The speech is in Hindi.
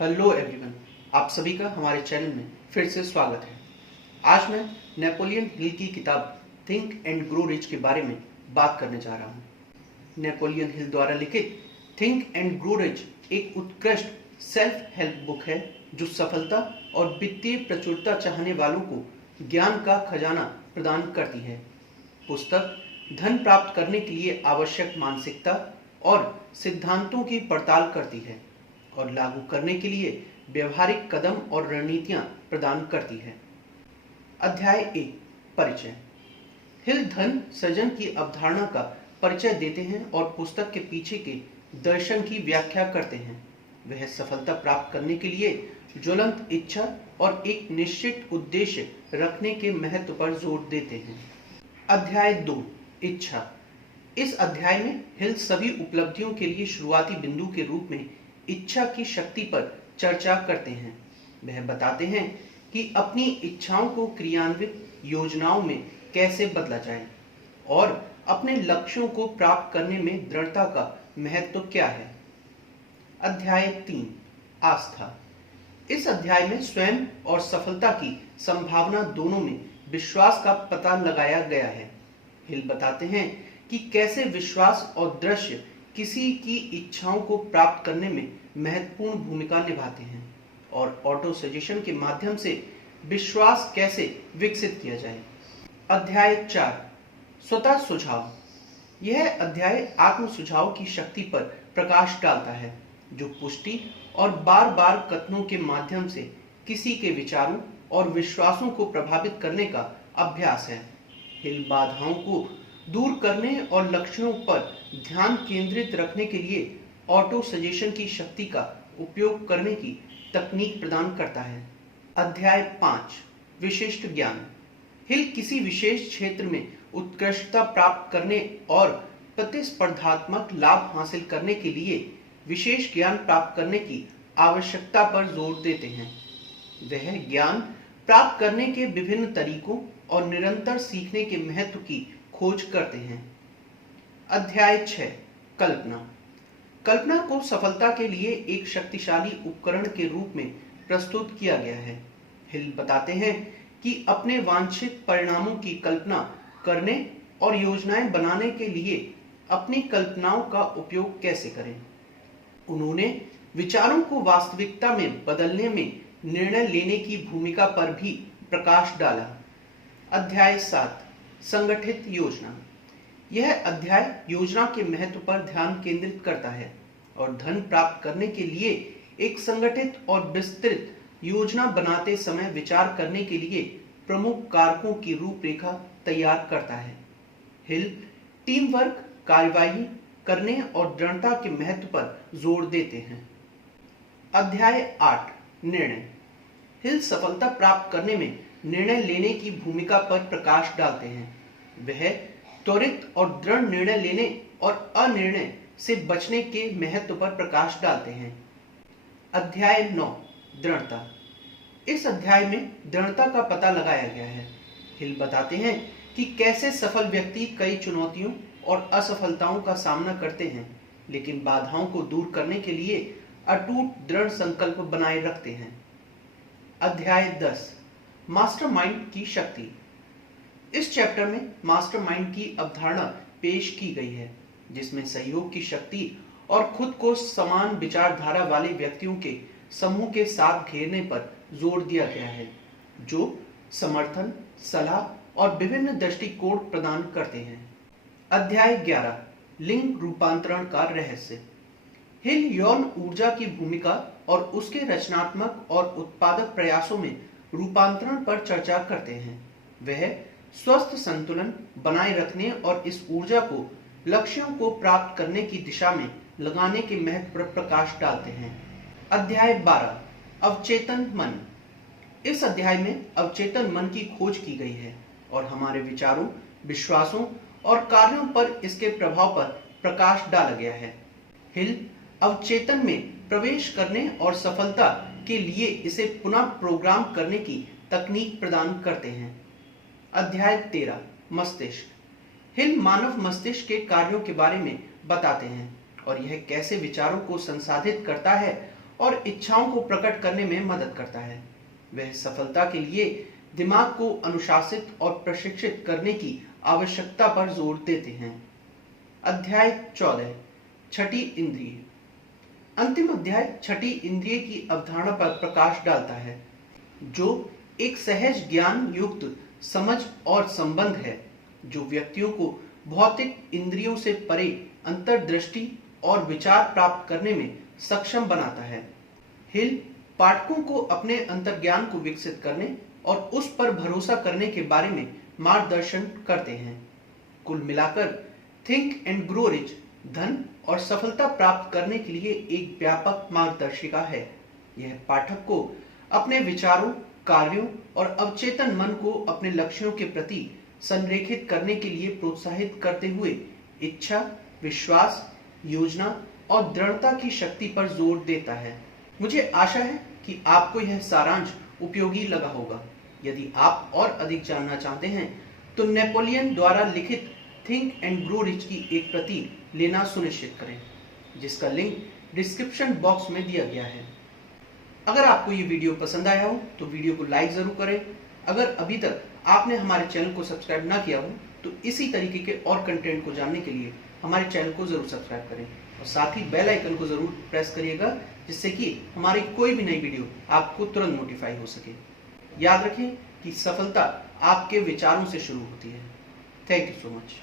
हेलो एवरीवन, आप सभी का हमारे चैनल में फिर से स्वागत है। आज मैं नेपोलियन हिल की किताब थिंक एंड ग्रो रिच के बारे में बात करने जा रहा हूँ। नेपोलियन हिल द्वारा लिखित थिंक एंड ग्रो रिच एक उत्कृष्ट सेल्फ हेल्प बुक है जो सफलता और वित्तीय प्रचुरता चाहने वालों को ज्ञान का खजाना प्रदान करती है। पुस्तक धन प्राप्त करने के लिए आवश्यक मानसिकता और सिद्धांतों की पड़ताल करती है और लागू करने के लिए व्यवहारिक कदम और रणनीतियां प्रदान करती है। अध्याय 1 परिचय। हिल धन सृजन की अवधारणा का परिचय देते हैं और पुस्तक के पीछे के दर्शन की व्याख्या करते हैं। वह सफलता प्राप्त करने के लिए ज्वलंत इच्छा और एक निश्चित उद्देश्य रखने के महत्व पर जोर देते हैं। अध्याय 2 इच्छा। इस अध्याय में हिल सभी उपलब्धियों के लिए शुरुआती बिंदु के रूप में इच्छा की शक्ति पर चर्चा करते हैं। वह बताते हैं कि अपनी इच्छाओं को क्रियान्वित योजनाओं में कैसे बदला जाए और अपने लक्ष्यों को प्राप्त करने में दृढ़ता का महत्व क्या है। अध्याय 3 आस्था। इस अध्याय में स्वयं और सफलता की संभावना दोनों में विश्वास का पता लगाया गया है। हिल बताते हैं कि कैसे विश्वास और दृश्य किसी की इच्छाओं को प्राप्त करने में महत्वपूर्ण भूमिका निभाते हैं और ऑटो सजेशन के माध्यम से विश्वास कैसे विकसित किया जाए। अध्याय 4 स्वतः सुझाव। यह अध्याय आत्म सुझाव की शक्ति पर प्रकाश डालता है जो पुष्टि और बार बार कथनों के माध्यम से किसी के विचारों और विश्वासों को प्रभावित करने का अभ्यास है। हिल बाधाओं को दूर करने और लक्ष्यों पर ध्यान केंद्रित रखने के लिए ऑटो सजेशन की शक्ति का उपयोग करने की तकनीक प्रदान करता है। अध्याय 5 विशिष्ट ज्ञान। हिल किसी विशेष क्षेत्र में उत्कृष्टता प्राप्त करने और प्रतिस्पर्धात्मक लाभ हासिल करने के लिए विशेष ज्ञान प्राप्त करने की आवश्यकता पर जोर देते हैं। वह ज्ञान प्राप्त करने के विभिन्न तरीकों और निरंतर सीखने के महत्व की खोज करते हैं। अध्याय 6 कल्पना। कल्पना को सफलता के लिए एक शक्तिशाली उपकरण के रूप में प्रस्तुत किया गया है। हिल बताते हैं कि अपने वांछित परिणामों की कल्पना करने और योजनाएं बनाने के लिए अपनी कल्पनाओं का उपयोग कैसे करें। उन्होंने विचारों को वास्तविकता में बदलने में निर्णय लेने की भूमिका पर भी प्रकाश डाला। अध्याय 7 संगठित योजना। यह अध्याय योजना के महत्व पर ध्यान केंद्रित करता है और धन प्राप्त करने के लिए एक संगठित और विस्तृत योजना बनाते समय विचार करने के लिए प्रमुख कारकों की रूपरेखा तैयार करता है। हिल टीम वर्क, कार्यवाही करने और दृढ़ता के महत्व पर जोर देते हैं। अध्याय 8 निर्णय। हिल सफलता प्राप्त करने में निर्णय लेने की भूमिका पर प्रकाश डालते हैं। वह त्वरित और दृढ़ निर्णय लेने और अनिर्णय से बचने के महत्व पर प्रकाश डालते हैं। अध्याय 9 दृढ़ता। इस अध्याय में दृढ़ता का पता लगाया गया है। हिल बताते हैं कि कैसे सफल व्यक्ति कई चुनौतियों और असफलताओं का सामना करते हैं लेकिन बाधाओं को दूर करने के लिए अटूट दृढ़ संकल्प बनाए रखते हैं। अध्याय 10 मास्टरमाइंड की शक्ति। इस चैप्टर में मास्टरमाइंड की अवधारणा पेश की गई है जिसमें सहयोग की शक्ति और खुद को समान विचारधारा वाले व्यक्तियों के समूह के साथ घेरने पर जोर दिया गया है जो समर्थन, सलाह और विभिन्न दृष्टिकोण प्रदान करते हैं। अध्याय 11 लिंग रूपांतरण का रहस्य। हिल यौन ऊर्जा की भूमिका और उसके रचनात्मक और उत्पादक प्रयासों में रूपांतरण पर चर्चा करते हैं। वह स्वस्थ संतुलन बनाए रखने और इस ऊर्जा को लक्ष्यों को प्राप्त करने की दिशा में लगाने के महत्व पर प्रकाश डालते हैं। अध्याय 12 अवचेतन मन। इस अध्याय में अवचेतन मन की खोज की गई है और हमारे विचारों, विश्वासों और कार्यों पर इसके प्रभाव पर प्रकाश डाला गया है। हिल अवचेतन में प्रवेश करने और सफलता के लिए इसे पुनः प्रोग्राम करने की तकनीक प्रदान करते हैं। अध्याय 13 मस्तिष्क। हिल मानव मस्तिष्क के कार्यों के बारे में बताते हैं और यह कैसे विचारों को संसाधित करता है और इच्छाओं को प्रकट करने में मदद करता है। वह सफलता के लिए दिमाग को अनुशासित और प्रशिक्षित करने की आवश्यकता पर जोर देते हैं। अध्याय 14 छठी इंद्रिय। अंतिम अध्याय छठी इंद्रिय की अवधारणा पर प्रकाश डालता है, जो एक सहज ज्ञान युक्त समझ और संबंध है जो व्यक्तियों को भौतिक इंद्रियों से परे अंतर्दृष्टि और विचार प्राप्त करने में सक्षम बनाता है। हिल पाठकों को अपने अंतर्ज्ञान को विकसित करने और उस पर भरोसा करने के बारे में मार्गदर्शन करते हैं। कुल मिलाकर थिंक एंड ग्रो रिच धन और सफलता प्राप्त करने के लिए एक व्यापक मार्गदर्शिका है। यह पाठक को अपने विचारों, कार्यों और अवचेतन मन को अपने लक्ष्यों के प्रति संरेखित करने के लिए प्रोत्साहित करते हुए इच्छा, विश्वास, योजना और दृढ़ता की शक्ति पर जोर देता है। मुझे आशा है कि आपको यह सारांश उपयोगी लगा होगा। यदि आप और अधिक जानना चाहते हैं तो नेपोलियन द्वारा लिखित थिंक एंड ग्रो रिच की एक प्रति लेना सुनिश्चित करें, जिसका लिंक डिस्क्रिप्शन बॉक्स में दिया गया है। अगर आपको ये वीडियो पसंद आया हो तो वीडियो को लाइक जरूर करें। अगर अभी तक आपने हमारे चैनल को सब्सक्राइब ना किया हो तो इसी तरीके के और कंटेंट को जानने के लिए हमारे चैनल को जरूर सब्सक्राइब करें और साथ ही बेल आइकन को जरूर प्रेस करिएगा, जिससे कि हमारी कोई भी नई वीडियो आपको तुरंत नोटिफाई हो सके। याद रखें कि सफलता आपके विचारों से शुरू होती है। Thank you so much.